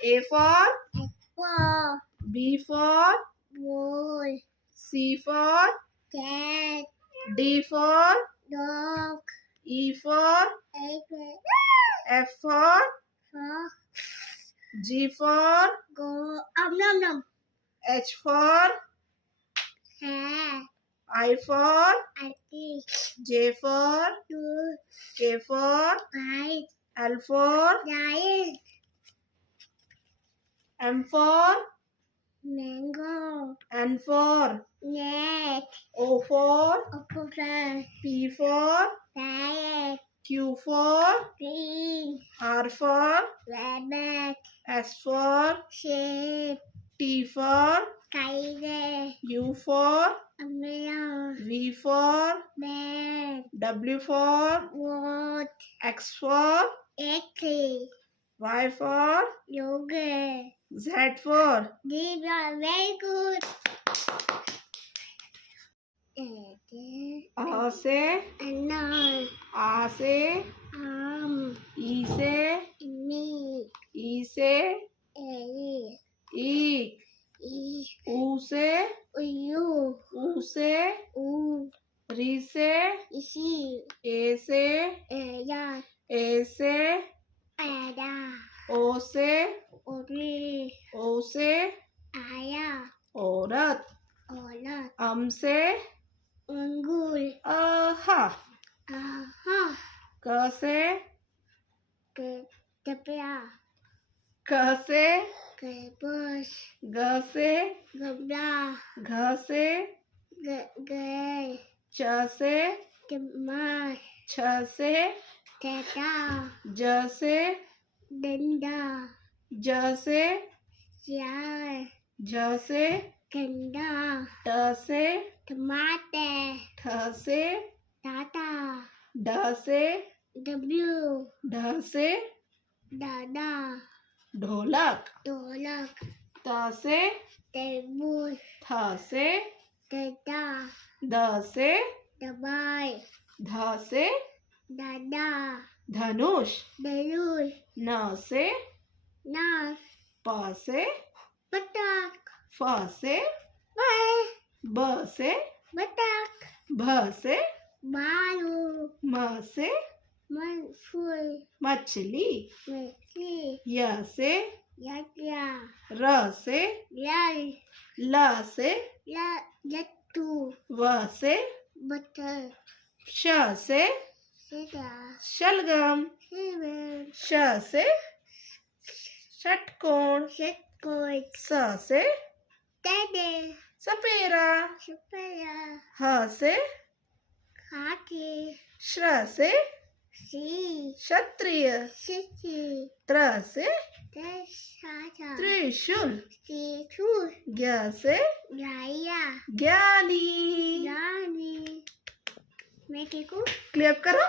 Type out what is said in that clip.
A for apple, B for ball, C for cat, D for dog, E for elephant, F for frog, G for go, nom nom, H for hair, I for ugly, J for do, K for bite, L for giant, M for mango, N for net, O for opera, P for diet, Q for green, R for rabbit, S for sheep, T for tiger, U for umbrella, V for bear, W for goat, X for egg, Y for yogurt. Z for These are very good. A से Anar, A से E से me, E से a, ईक U से you, U से u, री से isi, A से ya, A से ada, O से ori, O से aya, औरत olat, से ungul, आहा aha, क से kepia, क से kebus, ग से gabla, घ से gay, च से kemar, छ से teta, ज से denda, ज से jar, झ से kenda, ट से tomate, ठ से tata, ढ से w, ढ से dada, ढोलक dolak, त से terbuj, थ से teta, द से dabai, ध से dada, धनुष daluj, न से nas, प से batak, फ से bye, ब से batak, भ से balu, म से manful, मछली mesi, य से yadya, र से lal, ल से la, yatu, व से butter, श से sida, शलगम seven, श से षटकोण shitcoin, स से daddy, सपेरा supaya, ह से khaki, श्र से si, क्षत्रिय sissy, त्र से teshata, त्रिशूल situ, ज्ञ से gaya, ज्ञानी yani, make it good. Clear करो